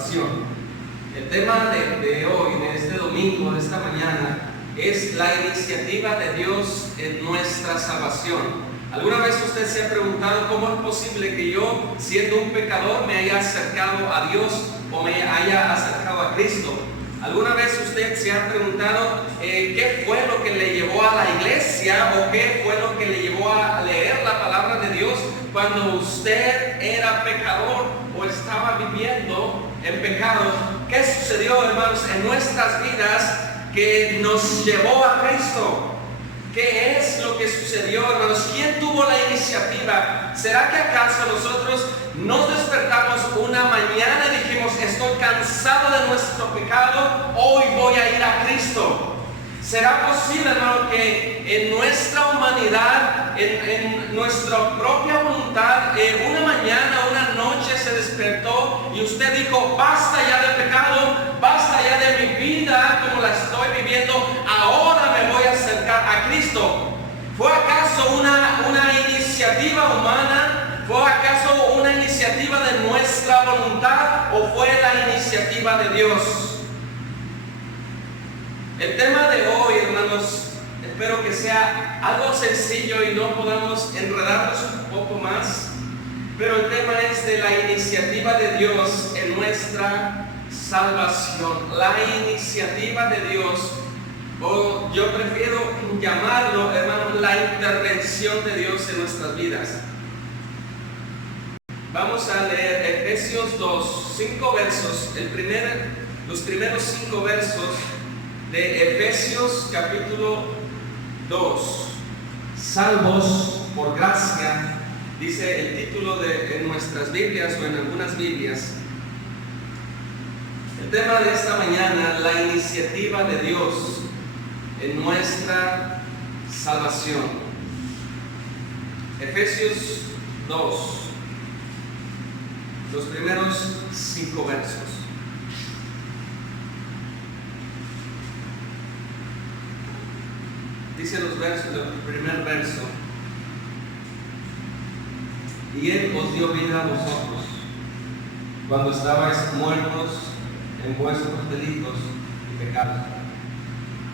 salvación. El tema de hoy, de este domingo, de esta mañana, es la iniciativa de Dios en nuestra salvación. ¿Alguna vez usted se ha preguntado cómo es posible que yo, siendo un pecador, me haya acercado a Dios o me haya acercado a Cristo? ¿Alguna vez usted se ha preguntado qué fue lo que le llevó a la iglesia o qué fue lo que le llevó a leer la palabra de Dios cuando usted era pecador o estaba viviendo en pecado? ¿Qué sucedió, hermanos, en nuestras vidas que nos llevó a Cristo? ¿Qué es lo que sucedió, hermanos? ¿Quién tuvo la iniciativa? ¿Será que acaso nosotros nos despertamos una mañana y dijimos, estoy cansado de nuestro pecado, hoy voy a ir a Cristo? ¿Será posible, hermano, que en nuestra humanidad, en nuestra propia voluntad, una mañana, una noche se despertó y usted dijo, basta ya de pecado, basta ya de mi vida como la estoy viviendo, ahora me voy a acercar a Cristo? ¿Fue acaso una iniciativa humana? ¿Fue acaso una iniciativa de nuestra voluntad o fue la iniciativa de Dios? El tema de hoy, hermanos, espero que sea algo sencillo y no podamos enredarnos un poco más, pero el tema es de la iniciativa de Dios en nuestra salvación. La iniciativa de Dios, o yo prefiero llamarlo, hermanos, la intervención de Dios en nuestras vidas. Vamos a leer Efesios 2, 5 versos, los primeros 5 versos de Efesios capítulo 2. Salvos por gracia, dice el título en nuestras Biblias o en algunas Biblias. El tema de esta mañana, la iniciativa de Dios en nuestra salvación. Efesios 2, los primeros 5 versos. Dice los versos del primer verso: y Él os dio vida a vosotros cuando estabais muertos en vuestros delitos y pecados,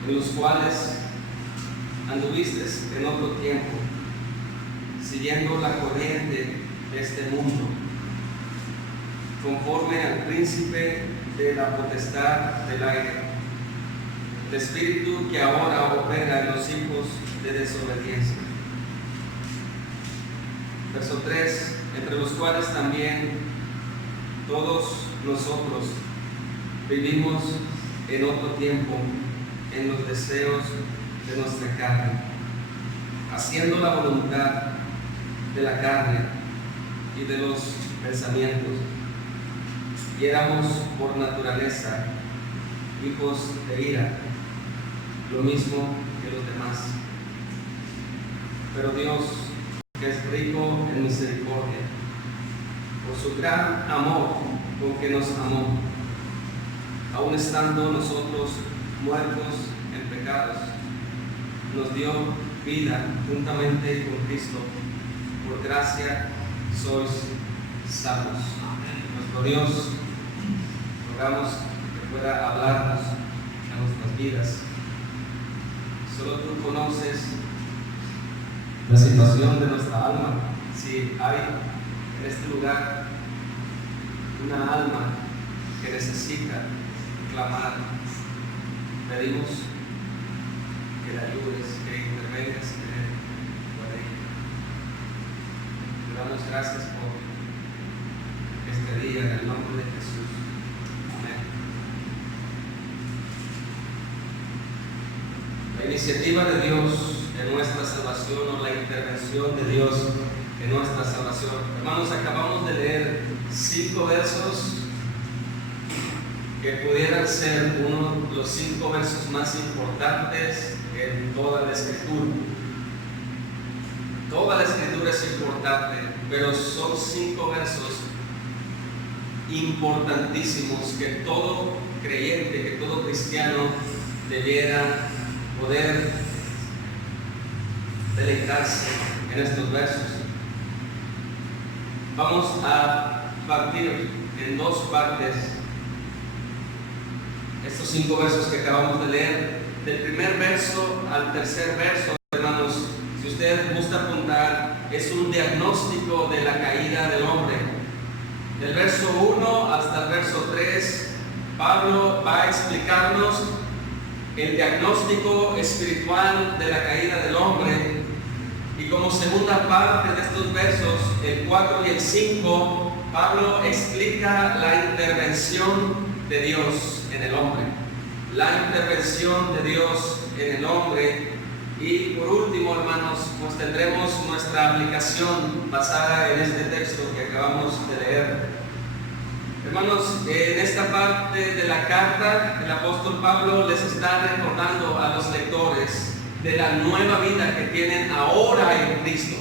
en los cuales anduvisteis en otro tiempo, siguiendo la corriente de este mundo, conforme al príncipe de la potestad del aire, el espíritu que ahora opera en los hijos de desobediencia. Verso 3: entre los cuales también todos nosotros vivimos en otro tiempo en los deseos de nuestra carne, haciendo la voluntad de la carne y de los pensamientos, y éramos por naturaleza hijos de ira, lo mismo que los demás. Pero Dios, que es rico en misericordia, por su gran amor con que nos amó, aun estando nosotros muertos en pecados, nos dio vida juntamente con Cristo. Por gracia sois salvos. Nuestro Dios, rogamos que pueda hablarnos a nuestras vidas. Solo tú conoces la situación de nuestra alma. Si hay en este lugar una alma que necesita clamar, pedimos que la ayudes, que intervengas por ella. Te damos gracias por este día en el nombre de Jesús. Amén. La iniciativa de Dios en nuestra salvación, o la intervención de Dios en nuestra salvación. Hermanos, acabamos de leer 5 versos que pudieran ser uno de los 5 versos más importantes en toda la Escritura. Toda la Escritura es importante, pero son 5 versos importantísimos que todo creyente, que todo cristiano debiera poder deleitarse en estos versos. Vamos a partir en 2 partes estos 5 versos que acabamos de leer, del primer verso al tercer verso, hermanos, si usted gusta apuntar, es un diagnóstico de la caída del hombre. Del verso 1 hasta el verso 3, Pablo va a explicarnos el diagnóstico espiritual de la caída del hombre. Y como segunda parte de estos versos, el 4 y el 5, Pablo explica la intervención de Dios en el hombre. La intervención de Dios en el hombre. Y por último, hermanos, pues tendremos nuestra aplicación basada en este texto que acabamos de leer. Hermanos, en esta parte de la carta, el apóstol Pablo les está recordando a los lectores de la nueva vida que tienen ahora en Cristo.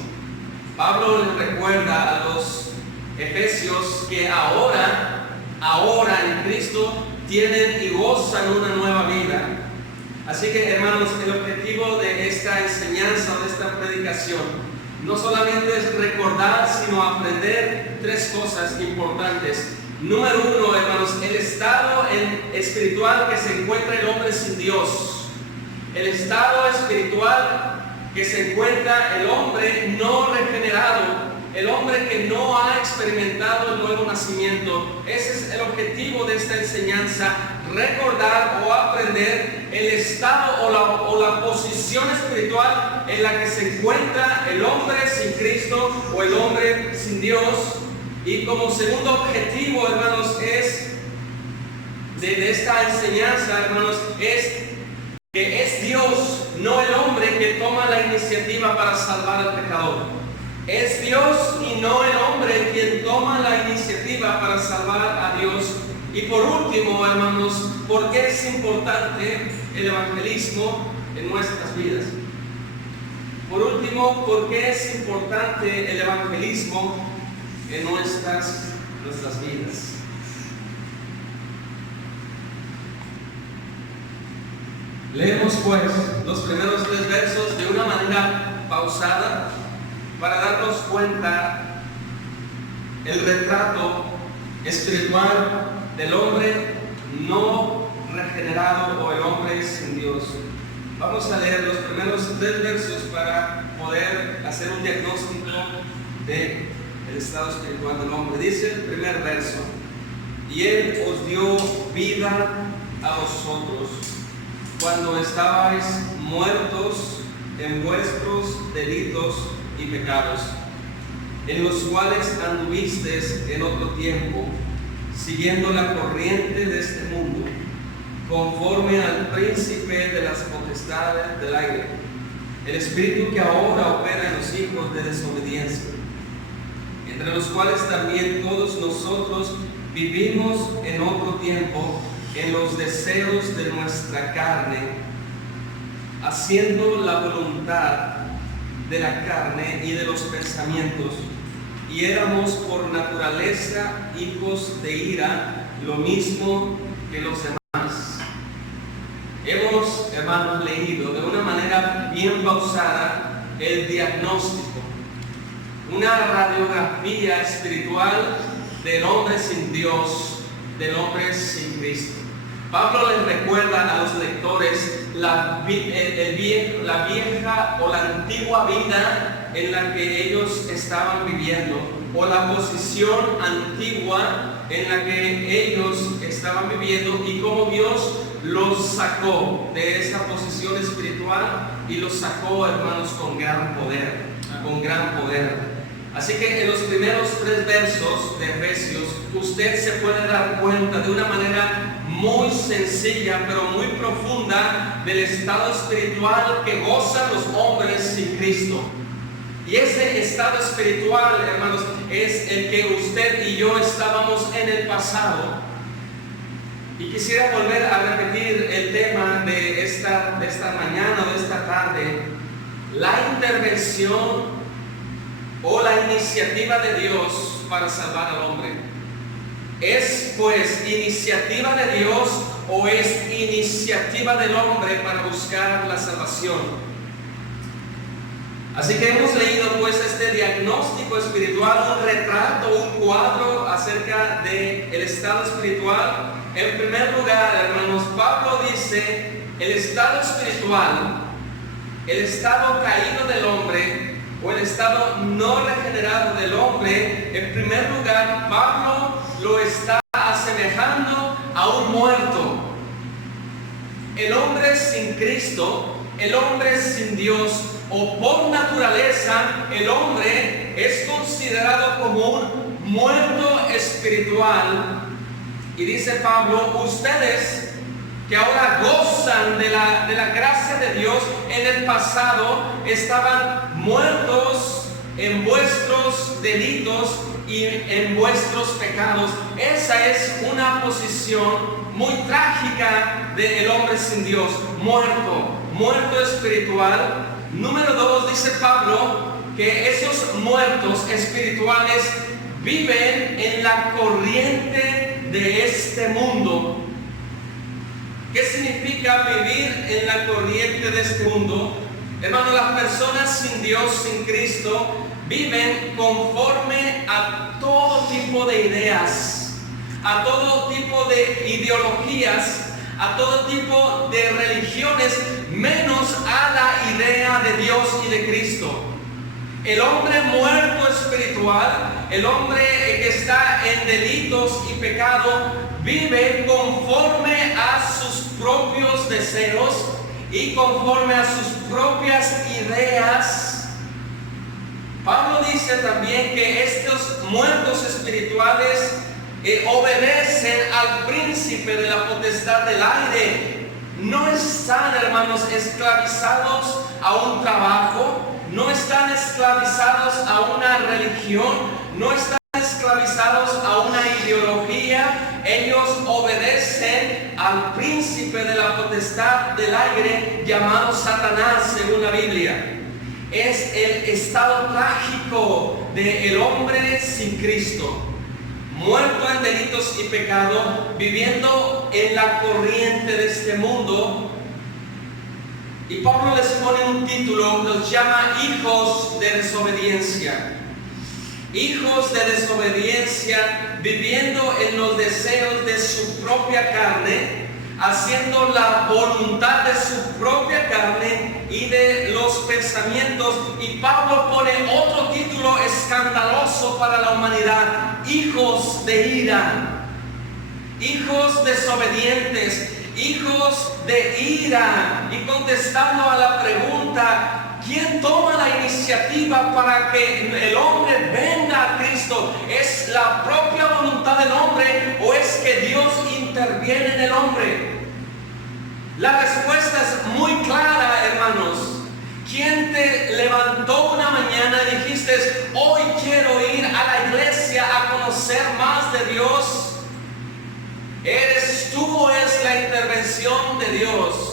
Pablo les recuerda a los efesios que ahora en Cristo tienen y gozan una nueva vida. Así que, hermanos, el objetivo de esta enseñanza o de esta predicación no solamente es recordar, sino aprender 3 cosas importantes. Número 1, hermanos, el estado espiritual que se encuentra el hombre sin Dios. El estado espiritual que se encuentra el hombre no regenerado, el hombre que no ha experimentado el nuevo nacimiento. Ese es el objetivo de esta enseñanza, recordar o aprender el estado o la posición espiritual en la que se encuentra el hombre sin Cristo o el hombre sin Dios. Y como segundo objetivo, hermanos, de esta enseñanza, hermanos, es que es Dios, no el hombre, que toma la iniciativa para salvar al pecador. Es Dios y no el hombre quien toma la iniciativa para salvar a Dios. Y por último, hermanos, ¿por qué es importante el evangelismo en nuestras vidas? Por último, ¿por qué es importante el evangelismo en nuestras vidas? Leemos pues los primeros 3 versos de una manera pausada para darnos cuenta el retrato espiritual del hombre no regenerado o el hombre sin Dios. Vamos a leer los primeros 3 versos para poder hacer un diagnóstico del estado espiritual del hombre. Dice el primer verso: y Él os dio vida a vosotros cuando estabais muertos en vuestros delitos y pecados, en los cuales anduvisteis en otro tiempo, siguiendo la corriente de este mundo, conforme al príncipe de las potestades del aire, el espíritu que ahora opera en los hijos de desobediencia, entre los cuales también todos nosotros vivimos en otro tiempo en los deseos de nuestra carne, haciendo la voluntad de la carne y de los pensamientos, y éramos por naturaleza hijos de ira, lo mismo que los demás. Hemos, hermanos, leído de una manera bien pausada el diagnóstico, una radiografía espiritual del hombre sin Dios, del hombre sin Cristo. Pablo les recuerda a los lectores la vieja o la antigua vida en la que ellos estaban viviendo, o la posición antigua en la que ellos estaban viviendo, y cómo Dios los sacó de esa posición espiritual y los sacó, hermanos, con gran poder, con gran poder. Así que en los primeros 3 versos de Efesios usted se puede dar cuenta de una manera muy sencilla pero muy profunda del estado espiritual que gozan los hombres sin Cristo. Y ese estado espiritual, hermanos, es el que usted y yo estábamos en el pasado. Y quisiera volver a repetir el tema de esta mañana o de esta tarde: la intervención o la iniciativa de Dios para salvar al hombre. ¿Es pues iniciativa de Dios o es iniciativa del hombre para buscar la salvación? Así que hemos leído pues este diagnóstico espiritual, un retrato, un cuadro acerca del estado espiritual. En primer lugar, hermanos, dice el estado espiritual, el estado caído del hombre o el estado no regenerado del hombre, en primer lugar, Pablo lo está asemejando a un muerto. El hombre sin Cristo, el hombre sin Dios, o por naturaleza, el hombre es considerado como un muerto espiritual. Y dice Pablo, ustedes que ahora gozan de la gracia de Dios, en el pasado estaban muertos en vuestros delitos y en vuestros pecados. Esa es una posición muy trágica del hombre sin Dios, muerto espiritual. Número 2, dice Pablo que esos muertos espirituales viven en la corriente de este mundo. ¿Qué significa vivir en la corriente de este mundo? Hermano, las personas sin Dios, sin Cristo, viven conforme a todo tipo de ideas, a todo tipo de ideologías, a todo tipo de religiones, menos a la idea de Dios y de Cristo. El hombre muerto espiritual, el hombre que está en delitos y pecado, vive conforme a sus propios deseos y conforme a sus propias ideas. Pablo dice también que estos muertos espirituales obedecen al príncipe de la potestad del aire. No están, hermanos, esclavizados a un trabajo, no están esclavizados a una religión, no están esclavizados a una ideología. Ellos obedecen al príncipe de la potestad del aire llamado Satanás, según la Biblia. Es el estado trágico del hombre sin Cristo, muerto en delitos y pecado, viviendo en la corriente de este mundo. Y Pablo les pone un título, los llama hijos de desobediencia. Hijos de desobediencia, viviendo en los deseos de su propia carne, haciendo la voluntad de su propia carne y de los pensamientos. Y Pablo pone otro título escandaloso para la humanidad: hijos de ira, hijos desobedientes, hijos de ira. Y contestando a la pregunta, ¿quién toma la iniciativa para que el hombre venga a Cristo? ¿Es la propia voluntad del hombre o es que Dios interviene en el hombre? La respuesta es muy clara, hermanos. ¿Quién te levantó una mañana y dijiste, hoy quiero ir a la iglesia a conocer más de Dios? ¿Eres tú o es la intervención de Dios?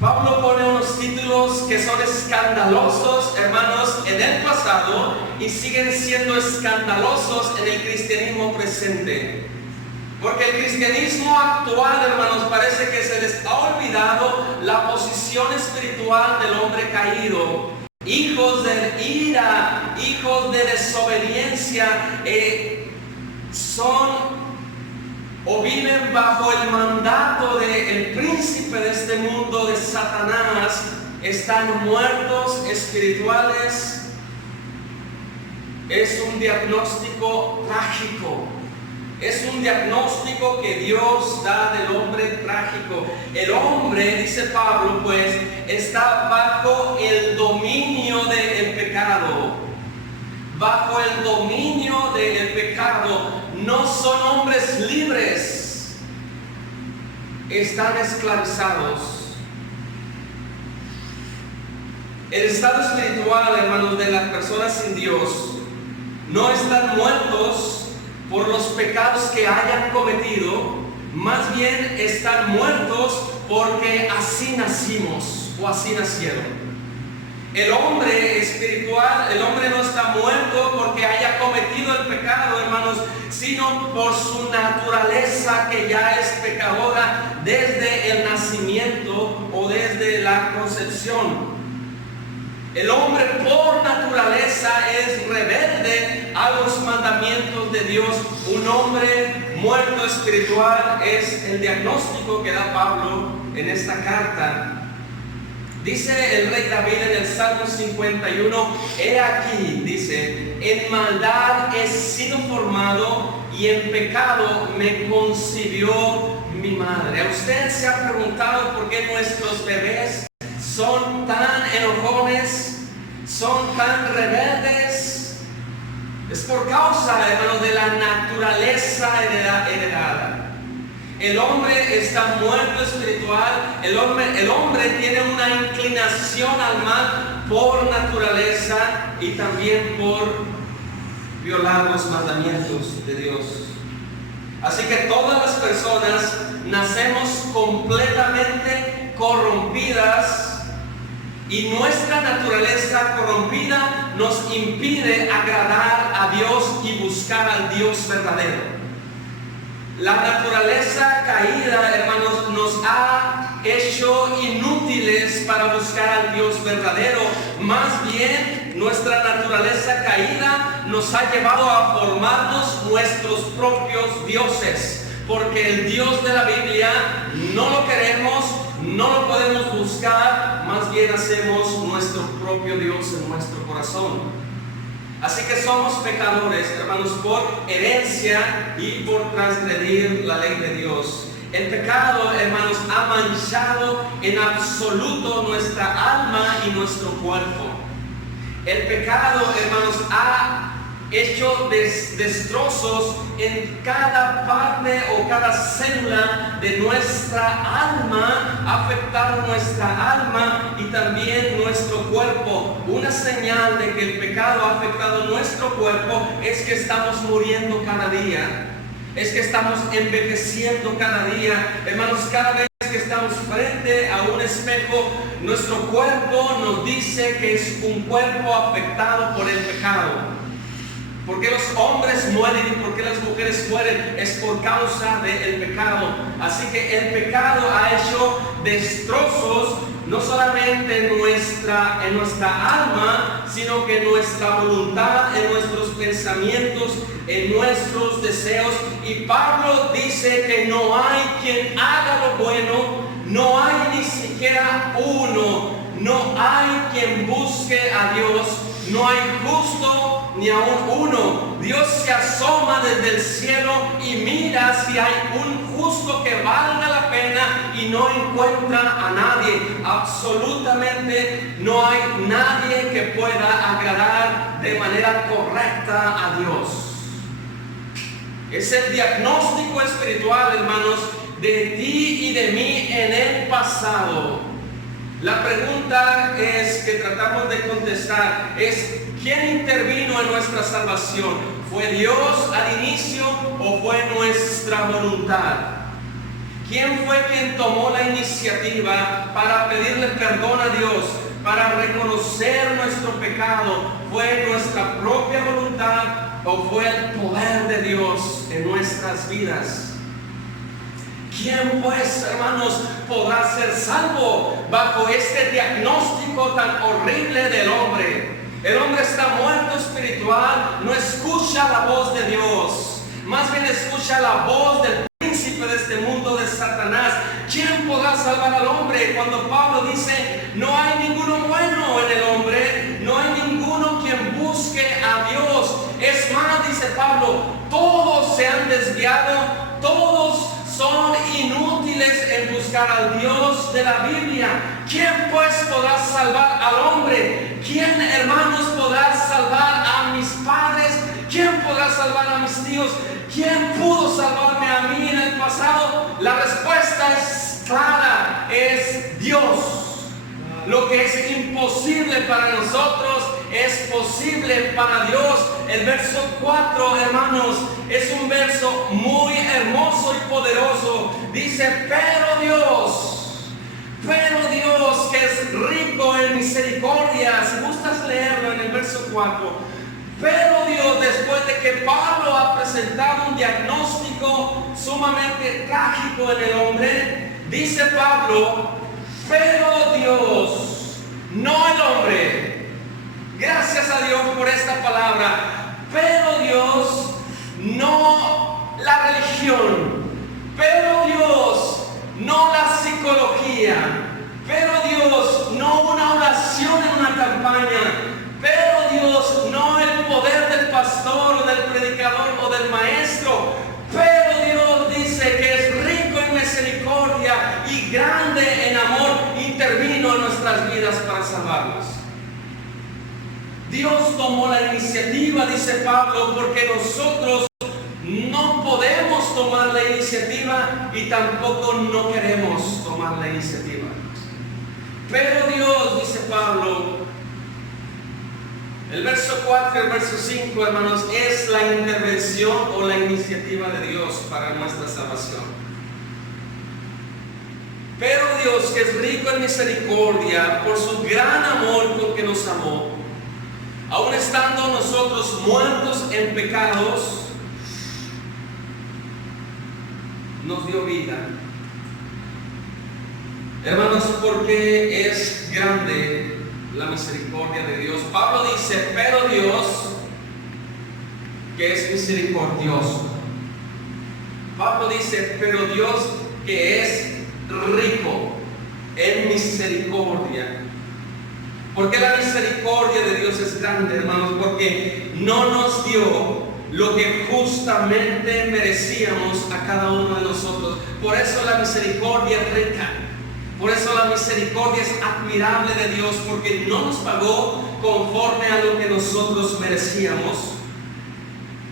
Pablo pone unos títulos que son escandalosos, hermanos, en el pasado y siguen siendo escandalosos en el cristianismo presente. Porque el cristianismo actual, hermanos, parece que se les ha olvidado la posición espiritual del hombre caído. Hijos de ira, hijos de desobediencia, son o viven bajo el mandato del príncipe de este mundo, de Satanás. Están muertos espirituales. Es un diagnóstico trágico. Es un diagnóstico que Dios da del hombre trágico. El hombre, dice Pablo, pues, está bajo el dominio del pecado. Bajo el dominio del pecado. No son hombres libres, están esclavizados. El estado espiritual, hermanos, de las personas sin Dios, no están muertos por los pecados que hayan cometido, más bien están muertos porque así nacimos o así nacieron. El hombre espiritual, el hombre no está muerto porque haya cometido el pecado, hermanos, sino por su naturaleza que ya es pecadora desde el nacimiento o desde la concepción. El hombre por naturaleza es rebelde a los mandamientos de Dios, un hombre muerto espiritual, es el diagnóstico que da Pablo en esta carta. Dice el rey David en el Salmo 51, he aquí, dice, en maldad he sido formado y en pecado me concibió mi madre. ¿Usted se ha preguntado por qué nuestros bebés son tan enojones, son tan rebeldes? Es por causa, hermanos, de la naturaleza heredada. El hombre está muerto espiritual, el hombre tiene una inclinación al mal por naturaleza y también por violar los mandamientos de Dios. Así que todas las personas nacemos completamente corrompidas y nuestra naturaleza corrompida nos impide agradar a Dios y buscar al Dios verdadero. La naturaleza caída, hermanos, nos ha hecho inútiles para buscar al Dios verdadero. Más bien, nuestra naturaleza caída nos ha llevado a formarnos nuestros propios dioses. Porque el Dios de la Biblia no lo queremos, no lo podemos buscar, más bien hacemos nuestro propio Dios en nuestro corazón. Así que somos pecadores, hermanos, por herencia y por transgredir la ley de Dios. El pecado, hermanos, ha manchado en absoluto nuestra alma y nuestro cuerpo. El pecado, hermanos, ha hecho destrozos en cada parte o cada célula de nuestra alma, ha afectado nuestra alma y también nuestro cuerpo. Una señal de que el pecado ha afectado nuestro cuerpo es que estamos muriendo cada día, es que estamos envejeciendo cada día. Hermanos, cada vez que estamos frente a un espejo, nuestro cuerpo nos dice que es un cuerpo afectado por el pecado. ¿Por qué los hombres mueren y por qué las mujeres mueren? Es por causa del pecado. Así que el pecado ha hecho destrozos no solamente en nuestra alma, sino que en nuestra voluntad, en nuestros pensamientos, en nuestros deseos. Y Pablo dice que no hay quien haga lo bueno, no hay ni siquiera uno, no hay quien busque a Dios. No hay justo ni aún uno. Dios se asoma desde el cielo y mira si hay un justo que valga la pena y no encuentra a nadie. Absolutamente no hay nadie que pueda agradar de manera correcta a Dios. Es el diagnóstico espiritual, hermanos, de ti y de mí en el pasado. La pregunta que tratamos de contestar es: ¿quién intervino en nuestra salvación? ¿Fue Dios al inicio o fue nuestra voluntad? ¿Quién fue quien tomó la iniciativa para pedirle perdón a Dios, para reconocer nuestro pecado? ¿Fue nuestra propia voluntad o fue el poder de Dios en nuestras vidas? ¿Quién pues, hermanos, podrá ser salvo bajo este diagnóstico tan horrible del hombre? El hombre está muerto espiritual, no escucha la voz de Dios, más bien escucha la voz del príncipe de este mundo, de Satanás. ¿Quién podrá salvar al hombre? Cuando Pablo dice, no hay ninguno bueno en el hombre, no hay ninguno quien busque a Dios. Es más, dice Pablo, todos se han desviado, todos son inútiles en buscar al Dios de la Biblia. ¿Quién pues podrá salvar al hombre? ¿Quién, hermanos, podrá salvar a mis padres? ¿Quién podrá salvar a mis tíos? ¿Quién pudo salvarme a mí en el pasado? La respuesta es clara, es Dios. Lo que es imposible para nosotros es posible para Dios. El verso 4, hermanos, es un verso muy hermoso y poderoso. Dice, pero Dios que es rico en misericordia. Si gustas leerlo en el verso 4. Pero Dios, después de que Pablo ha presentado un diagnóstico sumamente trágico en el hombre, dice Pablo, pero Dios, no el hombre. Gracias a Dios por esta palabra. pero Dios no la religión, pero Dios no la psicología, pero Dios no una oración en una campaña, pero Dios no el poder del pastor o del predicador o del maestro, pero Dios dice que es rico en misericordia y grande en amor, intervino en nuestras vidas para salvarnos. Dios tomó la iniciativa, dice Pablo, porque nosotros no podemos tomar la iniciativa y tampoco no queremos tomar la iniciativa. Pero Dios, dice Pablo, el verso 4 y el verso 5, hermanos, es la intervención o la iniciativa de Dios para nuestra salvación. Pero Dios, que es rico en misericordia, por su gran amor con que nos amó, aun estando nosotros muertos en pecados, nos dio vida. Hermanos, porque es grande la misericordia de Dios. Pablo dice, pero Dios, que es misericordioso. Pablo dice, pero Dios, que es rico en misericordia. Porque la misericordia de Dios es grande, hermanos, porque no nos dio lo que justamente merecíamos a cada uno de nosotros. Por eso la misericordia es rica. Por eso la misericordia es admirable de Dios, porque no nos pagó conforme a lo que nosotros merecíamos.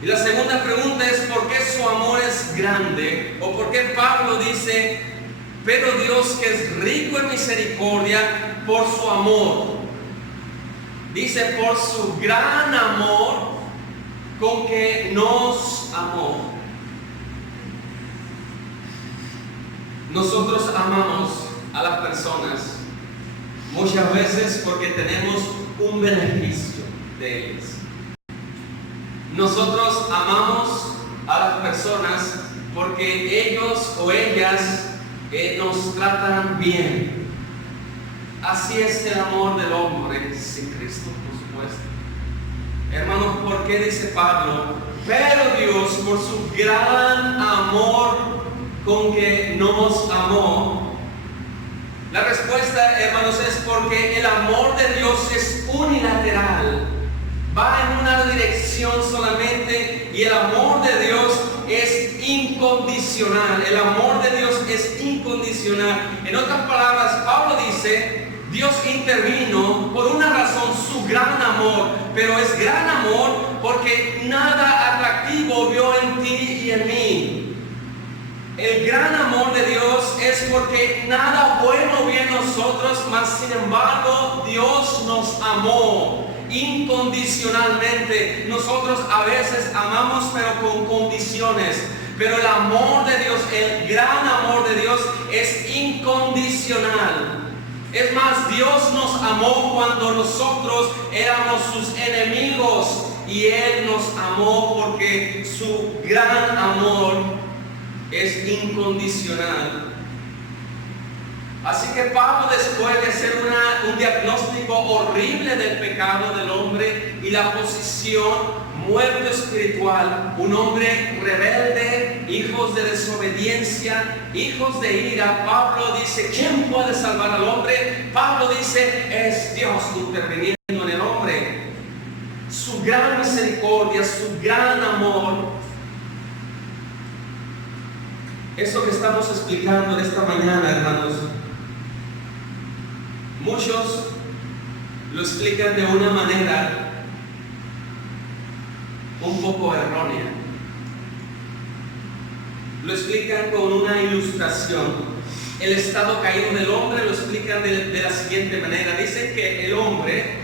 Y la segunda pregunta es, ¿por qué su amor es grande? O ¿por qué Pablo dice, pero Dios, que es rico en misericordia, por su amor? Dice, por su gran amor con que nos amó. Nosotros amamos a las personas muchas veces porque tenemos un beneficio de ellas. Nosotros amamos a las personas porque ellos o ellas nos tratan bien. Así es el amor del hombre sin Cristo, por supuesto. Hermanos, ¿por qué dice Pablo? Pero Dios, por su gran amor con que nos amó. La respuesta, hermanos, es porque el amor de Dios es unilateral. Va en una dirección solamente, y el amor de Dios es incondicional. El amor de Dios es incondicional. En otras palabras, Pablo dice, Dios intervino por una razón, su gran amor, pero es gran amor porque nada atractivo vio en ti y en mí. El gran amor de Dios es porque nada bueno vio en nosotros, mas sin embargo Dios nos amó incondicionalmente. Nosotros a veces amamos pero con condiciones, pero el amor de Dios, el gran amor de Dios es incondicional. Es más, Dios nos amó cuando nosotros éramos sus enemigos, y Él nos amó porque su gran amor es incondicional. Así que Pablo, después de hacer un diagnóstico horrible del pecado del hombre y la posición, muerto espiritual, un hombre rebelde, hijos de desobediencia, hijos de ira, Pablo dice, ¿quién puede salvar al hombre? Pablo dice, es Dios interviniendo en el hombre. Su gran misericordia, su gran amor. Eso que estamos explicando en esta mañana, hermanos, muchos lo explican de una manera un poco errónea. Lo explican con una ilustración. El estado caído del hombre lo explican de la siguiente manera. Dicen que el hombre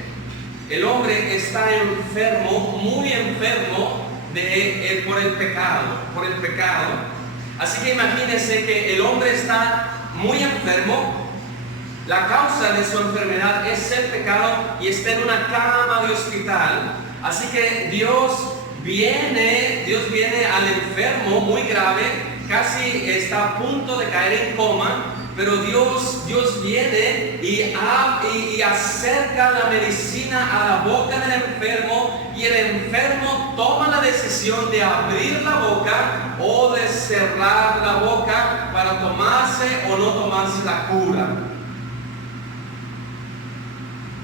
está enfermo, muy enfermo por el pecado. Así que imagínense que el hombre está muy enfermo. La causa de su enfermedad es el pecado y está en una cama de hospital. Así que Dios viene al enfermo muy grave, casi está a punto de caer en coma, Pero Dios viene y acerca la medicina a la boca del enfermo, y el enfermo toma la decisión de abrir la boca o de cerrar la boca para tomarse o no tomarse la cura.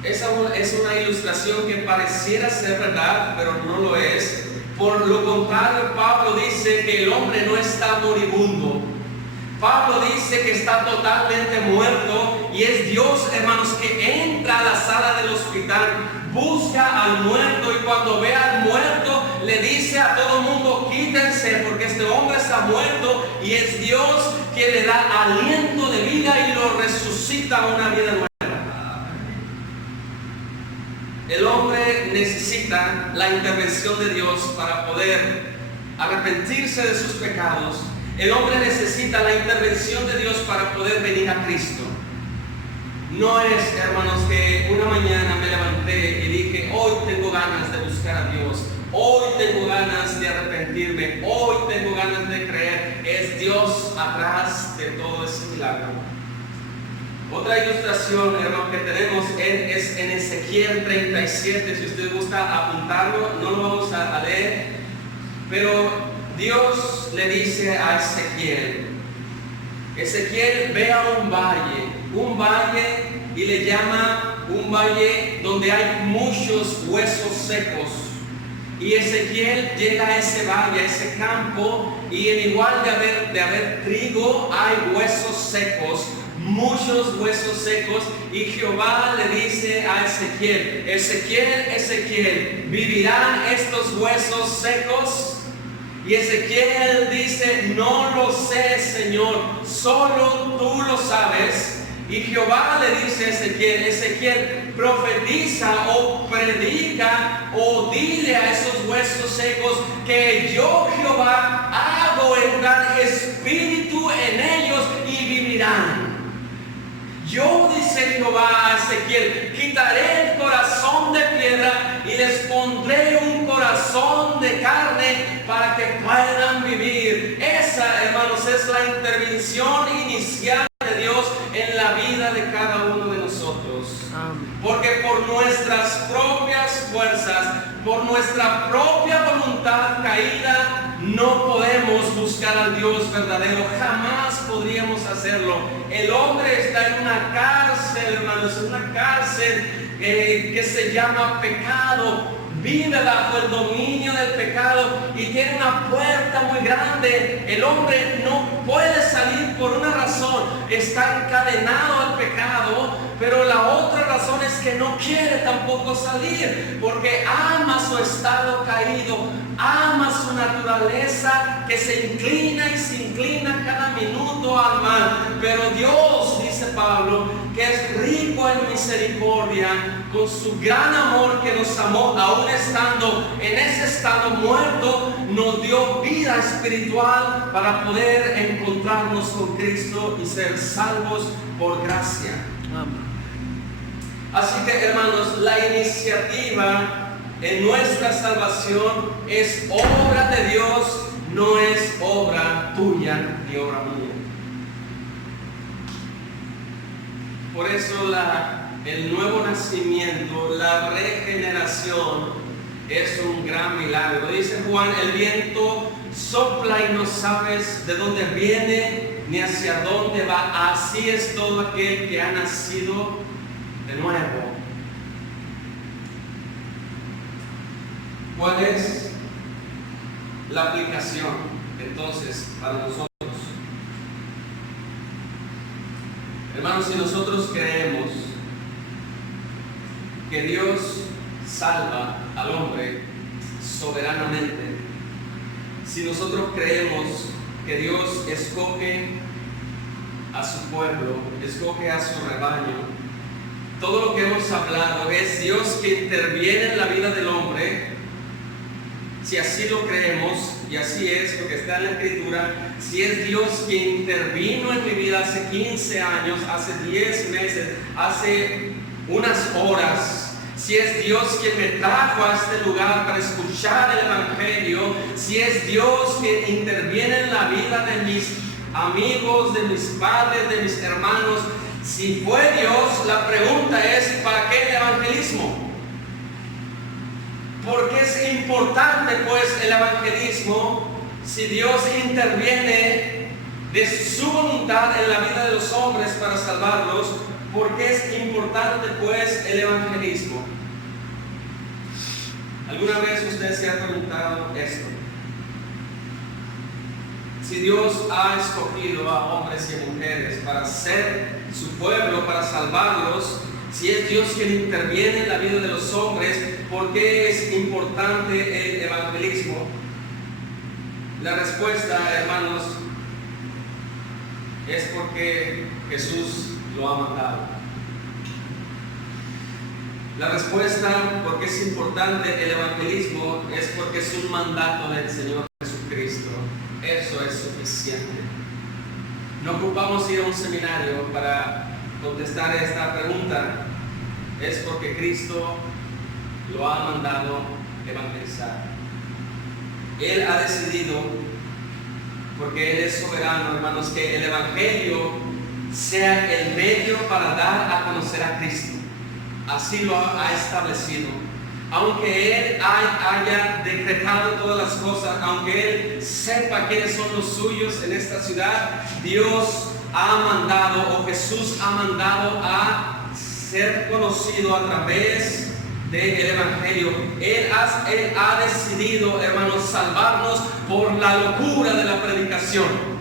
Esa es una ilustración que pareciera ser verdad, pero no lo es. Por lo contrario, Pablo dice que el hombre no está moribundo. Pablo dice que está totalmente muerto, y es Dios, hermanos, que entra a la sala del hospital, busca al muerto, y cuando ve al muerto le dice a todo el mundo: quítense porque este hombre está muerto, y es Dios que le da aliento de vida y lo resucita a una vida nueva. El hombre necesita la intervención de Dios para poder arrepentirse de sus pecados. El hombre necesita la intervención de Dios para poder venir a Cristo. No es, hermanos, que una mañana me levanté y dije: hoy tengo ganas de buscar a Dios, hoy tengo ganas de arrepentirme, hoy tengo ganas de creer. Es Dios atrás de todo ese milagro. Otra ilustración, hermano, que tenemos es en Ezequiel 37. Si usted gusta apuntarlo, no lo vamos a leer, pero Dios le dice a Ezequiel: Ezequiel, ve a un valle, y le llama un valle donde hay muchos huesos secos. Y Ezequiel llega a ese valle, a ese campo, y en igual de haber trigo, hay huesos secos, muchos huesos secos. Y Jehová le dice a Ezequiel: Ezequiel, ¿vivirán estos huesos secos? Y Ezequiel dice: no lo sé, Señor, solo tú lo sabes. Y Jehová le dice a Ezequiel, profetiza o predica o dile a esos huesos secos que yo, Jehová, hago entrar espíritu en ellos y vivirán. Yo, dice Jehová a Ezequiel, quitaré el corazón de piedra y les pondré un corazón de carne para que puedan vivir. Esa, hermanos, es la intervención inicial de Dios en la vida de cada uno de nosotros. Porque por nuestras propias fuerzas, por nuestra propia voluntad caída, no podemos buscar al Dios verdadero. Jamás podríamos hacerlo. El hombre está en una cárcel, hermanos, una cárcel que se llama pecado. Vive bajo el dominio del pecado y tiene una puerta muy grande. El hombre no puede salir por una razón: está encadenado al pecado. Pero la otra razón es que no quiere tampoco salir, porque ama su estado caído, ama su naturaleza que se inclina y se inclina cada minuto al mal. Pero Dios, dice Pablo, que es rico en misericordia, con su gran amor que nos amó, aún estando en ese estado muerto, nos dio vida espiritual para poder encontrarnos con Cristo y ser salvos por gracia. Amén. Así que, hermanos, la iniciativa en nuestra salvación es obra de Dios, no es obra tuya ni obra mía. Por eso el nuevo nacimiento, la regeneración, es un gran milagro. Dice Juan: el viento sopla y no sabes de dónde viene ni hacia dónde va. Así es todo aquel que ha nacido de nuevo. ¿Cuál es la aplicación entonces para nosotros? Hermanos, si nosotros creemos que Dios salva al hombre soberanamente, si nosotros creemos que Dios escoge a su pueblo, escoge a su rebaño, todo lo que hemos hablado es Dios que interviene en la vida del hombre. Si así lo creemos, y así es lo que está en la Escritura, si es Dios quien intervino en mi vida hace 15 años, hace 10 meses, hace unas horas, si es Dios quien me trajo a este lugar para escuchar el Evangelio, si es Dios quien interviene en la vida de mis amigos, de mis padres, de mis hermanos. Si fue Dios, la pregunta es, ¿para qué el evangelismo? ¿Por qué es importante pues el evangelismo si Dios interviene de su voluntad en la vida de los hombres para salvarlos? ¿Por qué es importante pues el evangelismo? ¿Alguna vez usted se ha preguntado esto? Si Dios ha escogido a hombres y mujeres para ser su pueblo, para salvarlos, si es Dios quien interviene en la vida de los hombres, ¿por qué es importante el evangelismo? La respuesta, hermanos, es porque Jesús lo ha mandado. La respuesta, porque es importante el evangelismo, es porque es un mandato del Señor Jesucristo. Eso es suficiente. No ocupamos ir a un seminario para contestar esta pregunta. Es porque Cristo lo ha mandado evangelizar. Él ha decidido, porque Él es soberano, hermanos, que el evangelio sea el medio para dar a conocer a Cristo. Así lo ha establecido. Aunque Él haya decretado todas las cosas, aunque Él sepa quiénes son los suyos en esta ciudad, Dios ha mandado, o Jesús ha mandado a ser conocido a través del evangelio. Él ha decidido, hermanos, salvarnos por la locura de la predicación.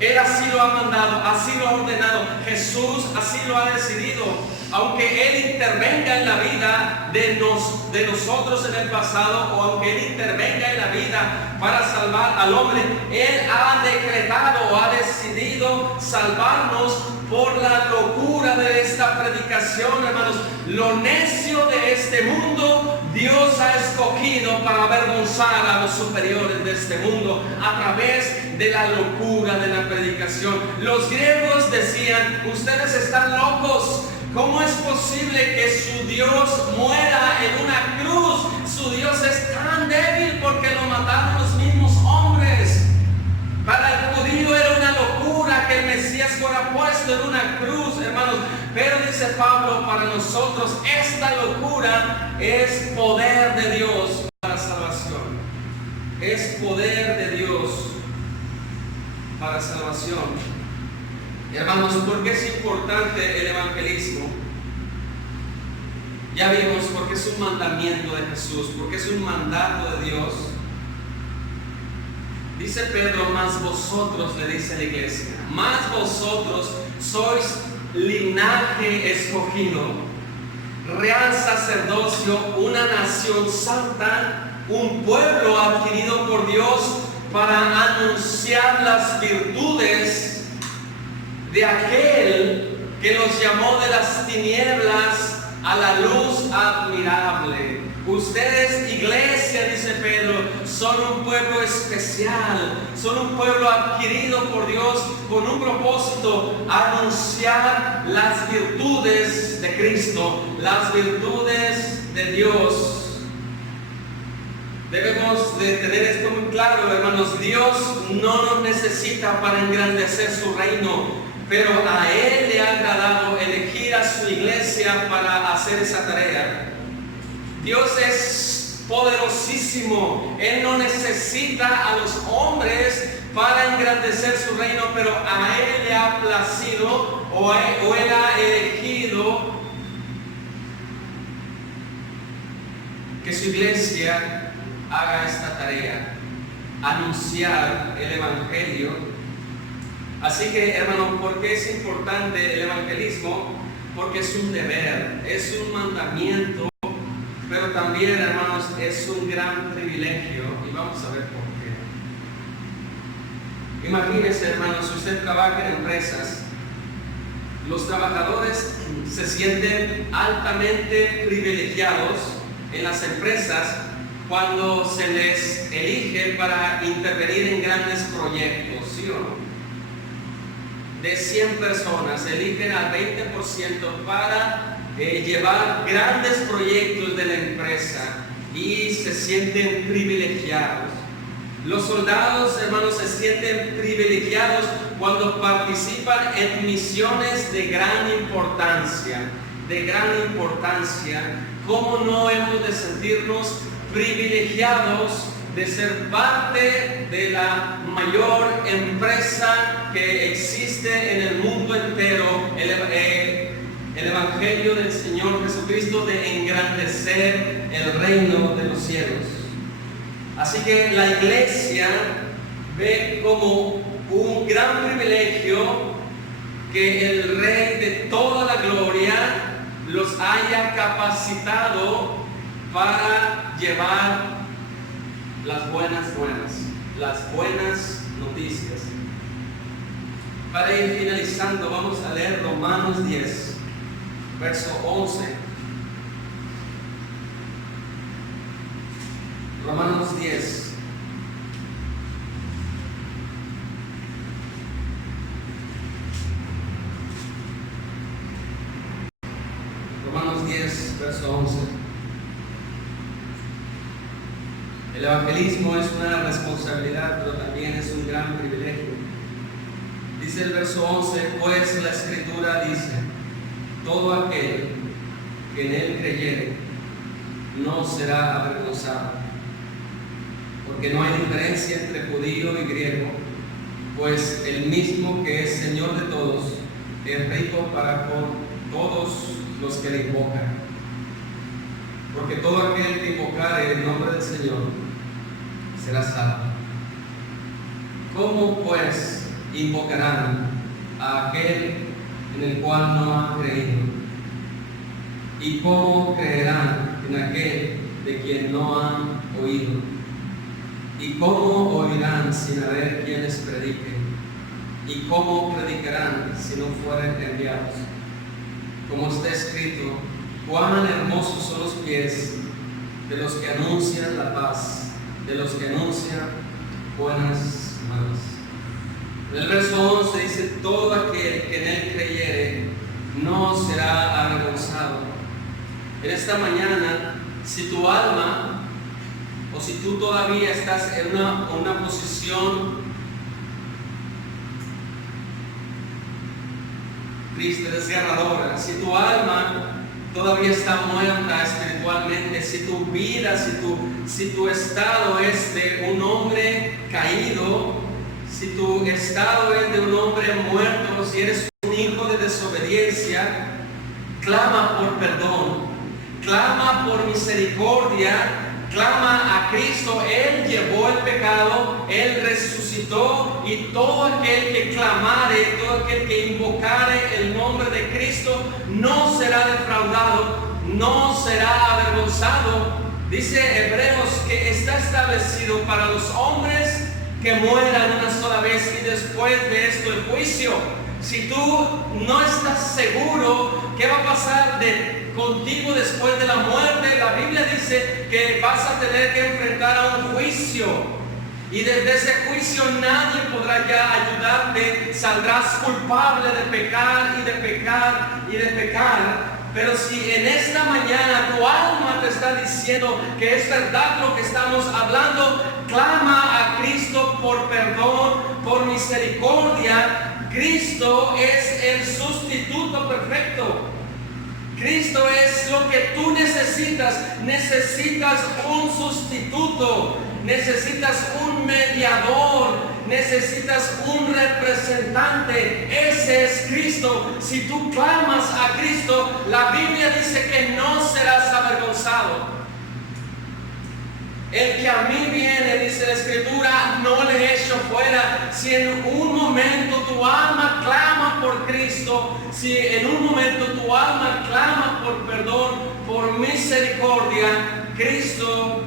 Él así lo ha mandado, así lo ha ordenado. Jesús así lo ha decidido. Aunque Él intervenga en la vida de nosotros en el pasado, o aunque Él intervenga en la vida para salvar al hombre, Él ha decretado o ha decidido salvarnos por la locura de esta predicación, hermanos. Lo necio de este mundo, Dios ha escogido para avergonzar a los superiores de este mundo a través de la locura de la predicación. Los griegos decían: ustedes están locos. ¿Cómo es posible que su Dios muera en una cruz? Su Dios es tan débil porque lo mataron los mismos hombres. Para el judío era una locura que el Mesías fuera puesto en una cruz, hermanos. Pero dice Pablo, para nosotros esta locura es poder de Dios para salvación. Es poder de Dios para salvación. Hermanos, ¿por qué es importante el evangelismo? Ya vimos por qué es un mandamiento de Jesús, porque es un mandato de Dios. Dice Pedro: más vosotros, le dice a la iglesia, más vosotros sois linaje escogido, real sacerdocio, una nación santa, un pueblo adquirido por Dios para anunciar las virtudes de aquel que los llamó de las tinieblas a la luz admirable. Ustedes, iglesia, dice Pedro, son un pueblo especial, son un pueblo adquirido por Dios con un propósito: anunciar las virtudes de Cristo, las virtudes de Dios. Debemos de tener esto muy claro, hermanos. Dios no nos necesita para engrandecer su reino, pero a Él le ha agradado elegir a su iglesia para hacer esa tarea. Dios es poderosísimo. Él no necesita a los hombres para engrandecer su reino, pero a Él le ha placido o Él ha elegido que su iglesia haga esta tarea, anunciar el evangelio. Así que, hermanos, ¿por qué es importante el evangelismo? Porque es un deber, es un mandamiento, pero también, hermanos, es un gran privilegio, y vamos a ver por qué. Imagínense, hermanos, si usted trabaja en empresas, los trabajadores se sienten altamente privilegiados en las empresas cuando se les elige para intervenir en grandes proyectos, ¿sí o no? De 100 personas, eligen al 20% para llevar grandes proyectos de la empresa y se sienten privilegiados. Los soldados, hermanos, se sienten privilegiados cuando participan en misiones de gran importancia. De gran importancia. ¿Cómo no hemos de sentirnos privilegiados de ser parte de la mayor empresa que existe en el mundo entero, el Evangelio del Señor Jesucristo, de engrandecer el reino de los cielos? Así que la iglesia ve como un gran privilegio que el Rey de toda la gloria los haya capacitado para llevar las buenas nuevas, las buenas noticias. Para ir finalizando, vamos a leer Romanos 10, verso 11. Romanos 10. Romanos 10, verso 11. El evangelismo es una responsabilidad, pero también es un gran privilegio. Dice el verso 11, pues la Escritura dice, todo aquel que en él creyere no será avergonzado. Porque no hay diferencia entre judío y griego, pues el mismo que es Señor de todos es rico para con todos los que le invocan. Porque todo aquel que invocare el nombre del Señor será salvo. ¿Cómo pues invocarán a aquel en el cual no han creído? ¿Y cómo creerán en aquel de quien no han oído? ¿Y cómo oirán sin haber quienes prediquen? ¿Y cómo predicarán si no fueren enviados? Como está escrito, cuán hermosos son los pies de los que anuncian la paz, de los que anuncian buenas nuevas. En el verso 11 dice, todo aquel que en él creyere no será avergonzado. En esta mañana, si tu alma, o si tú todavía estás en una posición triste, desgarradora, si tu alma todavía está muerta espiritualmente, si tu vida, si tu estado es de un hombre caído, si tu estado es de un hombre muerto, si eres un hijo de desobediencia, clama por perdón, clama por misericordia. Clama a Cristo, Él llevó el pecado, Él resucitó, y todo aquel que clamare, todo aquel que invocare el nombre de Cristo, no será defraudado, no será avergonzado. Dice Hebreos que está establecido para los hombres que mueran una sola vez y después de esto el juicio. Si tú no estás seguro qué va a pasar contigo después de la muerte, la Biblia dice que vas a tener que enfrentar a un juicio. Y desde ese juicio nadie podrá ya ayudarte. Saldrás culpable de pecar y de pecar y de pecar. Pero si en esta mañana tu alma te está diciendo que es verdad lo que estamos hablando, clama a Cristo por perdón, por misericordia. Cristo es el sustituto perfecto. Cristo es lo que tú necesitas. Necesitas un sustituto, necesitas un mediador, necesitas un representante. Ese es Cristo. Si tú clamas a Cristo, la Biblia dice que no serás avergonzado. El que a mí viene, dice la Escritura, no le echo fuera. Si en un momento tu alma clama por Cristo, si en un momento tu alma clama por perdón, por misericordia, Cristo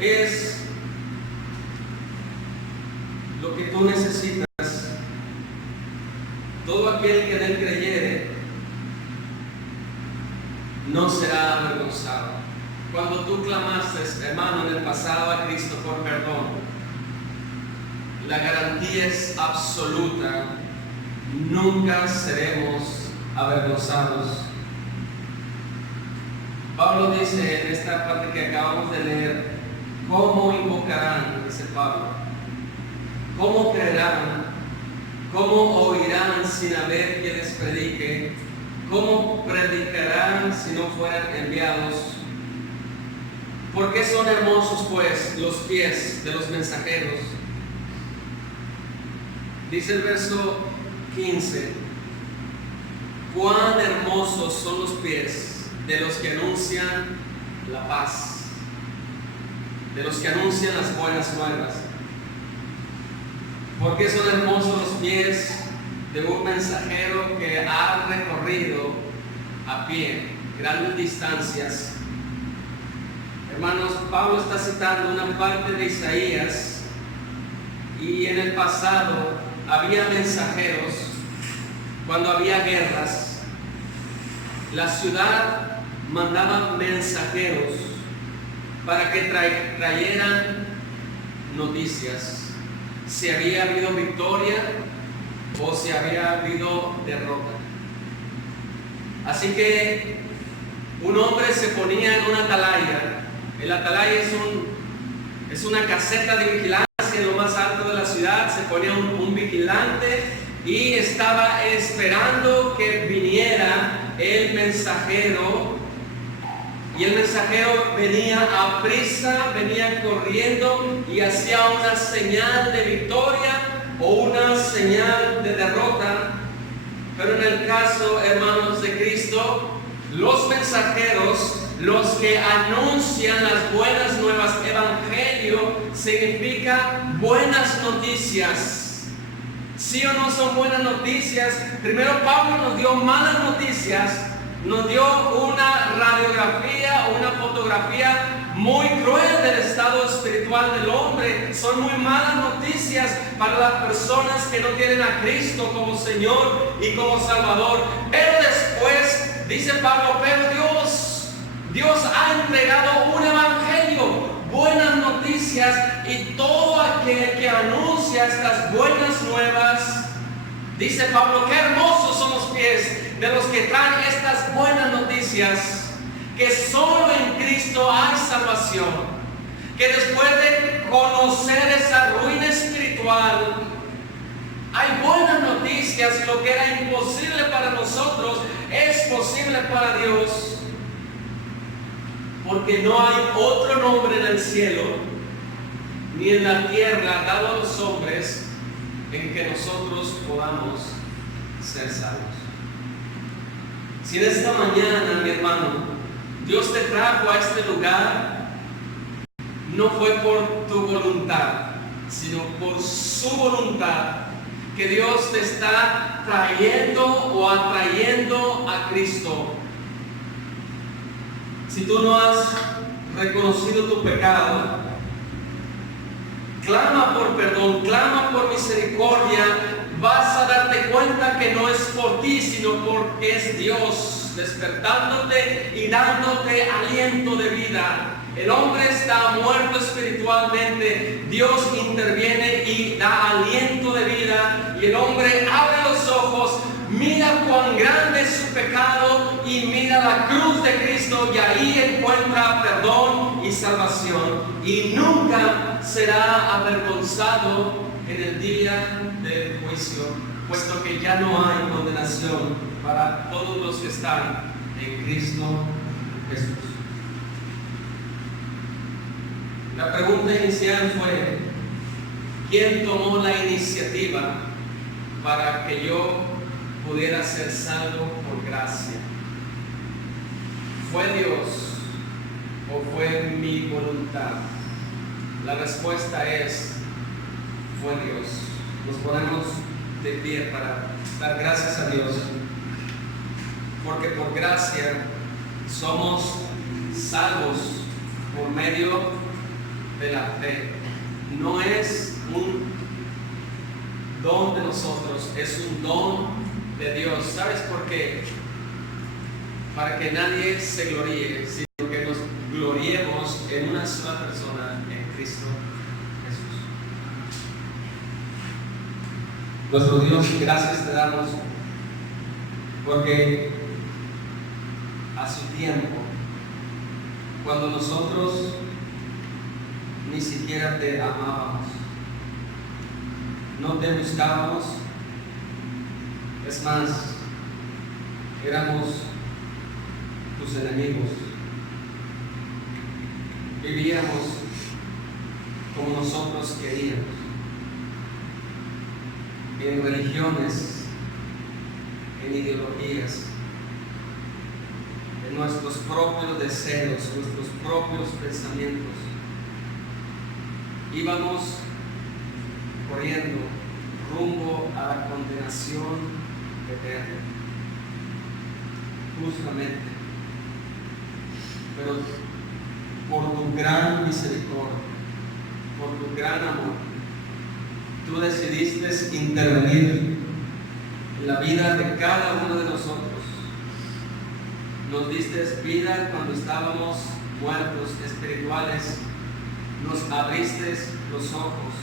es lo que tú necesitas. Todo aquel que en él creyere no será avergonzado. Cuando tú clamaste, hermano, en el pasado a Cristo por perdón, la garantía es absoluta. Nunca seremos avergonzados. Pablo dice en esta parte que acabamos de leer, ¿cómo invocarán? Dice Pablo. ¿Cómo creerán? ¿Cómo oirán sin haber quien les predique? ¿Cómo predicarán si no fueran enviados? ¿Por qué son hermosos, pues, los pies de los mensajeros? Dice el verso 15: cuán hermosos son los pies de los que anuncian la paz, de los que anuncian las buenas nuevas. ¿Por qué son hermosos los pies de un mensajero que ha recorrido a pie grandes distancias? Hermanos, Pablo está citando una parte de Isaías, y en el pasado había mensajeros cuando había guerras. La ciudad mandaba mensajeros para que trayeran noticias, si había habido victoria o si había habido derrota. Así que un hombre se ponía en una atalaya. El atalaya es una caseta de vigilancia en lo más alto de la ciudad. Se ponía un vigilante y estaba esperando que viniera el mensajero. Y el mensajero venía a prisa, venía corriendo y hacía una señal de victoria o una señal de derrota. Pero en el caso, hermanos de Cristo, los mensajeros, los que anuncian las buenas nuevas, evangelio significa buenas noticias. ¿Sí o no son buenas noticias? Primero Pablo nos dio malas noticias, nos dio una radiografía, una fotografía muy cruel del estado espiritual del hombre. Son muy malas noticias para las personas que no tienen a Cristo como Señor y como Salvador. Pero después dice Pablo, pero Dios ha entregado un evangelio, buenas noticias, y todo aquel que anuncia estas buenas nuevas, dice Pablo, qué hermosos son los pies de los que traen estas buenas noticias, que solo en Cristo hay salvación, que después de conocer esa ruina espiritual, hay buenas noticias, y lo que era imposible para nosotros es posible para Dios. Porque no hay otro nombre en el cielo ni en la tierra dado a los hombres en que nosotros podamos ser salvos. Si en esta mañana, mi hermano, Dios te trajo a este lugar, no fue por tu voluntad, sino por su voluntad, que Dios te está trayendo o atrayendo a Cristo. Si tú no has reconocido tu pecado, clama por perdón, clama por misericordia. Vas a darte cuenta que no es por ti, sino porque es Dios despertándote y dándote aliento de vida. El hombre está muerto espiritualmente, Dios interviene y da aliento de vida, y el hombre abre los ojos, mira cuán grande es su pecado y mira la cruz de Cristo, y ahí encuentra perdón y salvación, y nunca será avergonzado en el día del juicio, puesto que ya no hay condenación para todos los que están en Cristo Jesús. La pregunta inicial fue: ¿quién tomó la iniciativa para que yo pudiera ser salvo por gracia? ¿Fue Dios o fue mi voluntad? La respuesta es: fue Dios. Nos ponemos de pie para dar gracias a Dios, porque por gracia somos salvos por medio de la fe. No es un don de nosotros, es un don de Dios. ¿Sabes por qué? Para que nadie se gloríe, sino que nos gloriemos en una sola persona, en Cristo Jesús. Nuestro Dios, gracias te damos, porque a su tiempo, cuando nosotros ni siquiera te amábamos, no te buscábamos, es más, éramos tus enemigos, vivíamos como nosotros queríamos, en religiones, en ideologías, en nuestros propios deseos, nuestros propios pensamientos. Íbamos corriendo rumbo a la condenación eterna, justamente. Pero por tu gran misericordia, por tu gran amor, tú decidiste intervenir en la vida de cada uno de nosotros. Nos diste vida cuando estábamos muertos espirituales, nos abriste los ojos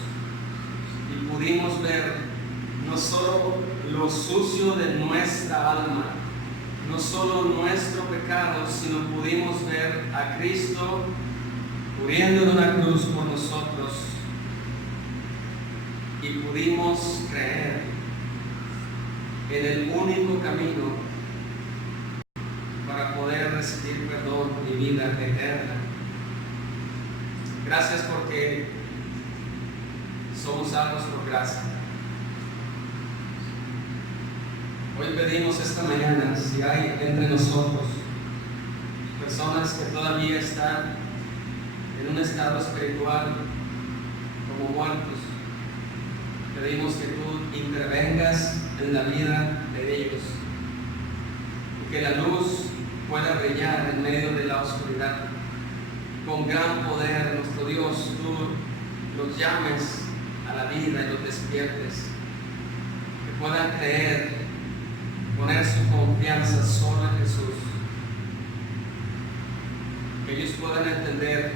y pudimos ver no solo lo sucio de nuestra alma, no solo nuestro pecado, sino pudimos ver a Cristo muriendo en una cruz por nosotros y pudimos creer en el único camino para poder recibir perdón y vida eterna. Gracias porque somos salvos por gracia. Hoy pedimos esta mañana, si hay entre nosotros personas que todavía están en un estado espiritual como muertos, pedimos que tú intervengas en la vida de ellos y que la luz pueda brillar en medio de la oscuridad. Con gran poder, nuestro Dios, tú los llames a la vida y los despiertes, que puedan creer, poner su confianza solo en Jesús, que ellos puedan entender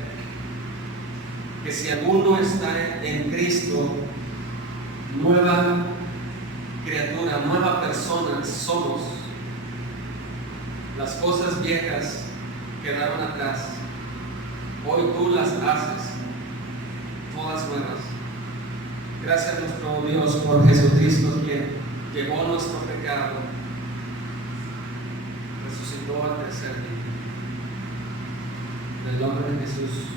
que si alguno está en Cristo, nueva criatura, nueva persona somos. Las cosas viejas quedaron atrás, hoy tú las haces todas nuevas. Gracias a nuestro Dios por Jesucristo, quien llevó nuestro pecado, resucitó al tercer día. En el nombre de Jesús.